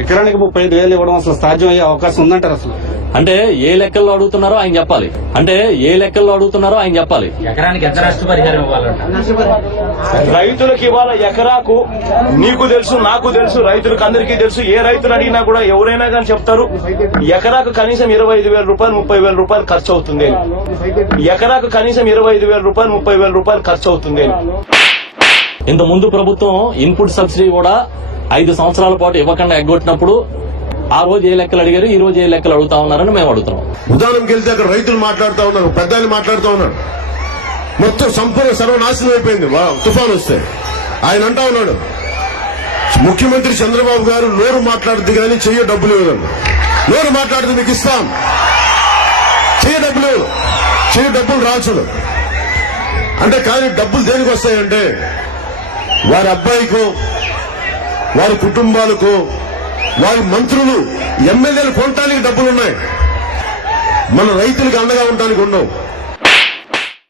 ఎకరానికి 35,000 ఇవ్వడం అసలు సాధ్యం అయ్యే అవకాశం ఉందంటారు అసలు? అంటే ఏ లెక్కల్లో అడుగుతున్నారో ఆయన చెప్పాలి. ఎకరానికి ఎంత నష్టపరిహారం ఇవ్వాలంట? రైతులకు ఇవాళ ఎకరాకు నీకు తెలుసు, నాకు తెలుసు, రైతులకు అందరికీ తెలుసు. ఏ రైతులు అడిగినా కూడా ఎవరైనా కానీ చెప్తారు ఎకరాకు కనీసం 25,000 రూపాయలు 30,000 రూపాయలు ఖర్చు అవుతుంది. ఎకరాకు కనీసం 25,000 రూపాయలు 30,000 రూపాయలు ఖర్చు అవుతుంది. ఇంత ముందు ప్రభుత్వం ఇన్పుట్ సబ్సిడీ కూడా 5 సంవత్సరాల పాటు ఇవ్వకుండా ఎగ్గొట్టినప్పుడు ఆ రోజు ఏ లెక్కలు అడిగారు, ఈ రోజు ఏ లెక్కలు అడుగుతా ఉన్నారని మేము అడుగుతున్నాం. ఉదాహరణకి వెళ్తే అక్కడ రైతులు మాట్లాడుతూ ఉన్నారు, పెద్దలు మాట్లాడుతూ ఉన్నారు. మొత్తం సంపూర్ణ సర్వనాశనం అయిపోయింది తుఫాను వస్తే. ఆయన అంటా ఉన్నాడు, ముఖ్యమంత్రి చంద్రబాబు గారు నోరు మాట్లాడుద్ది కానీ చెయ్య డబ్బులు ఇవ్వదండి. నోరు మాట్లాడుతూ మీకు ఇస్తాం, చెయ్య డబ్బులు రాల్చడు అంటే. కానీ డబ్బులు దేనికి వస్తాయంటే వారి అబ్బాయికో, వారి కుటుంబాలకు, వారి మంత్రులు ఎమ్మెల్యేలు కొనటానికి డబ్బులున్నాయి. మన రైతులకు అండగా ఉండడానికి ఉండవు.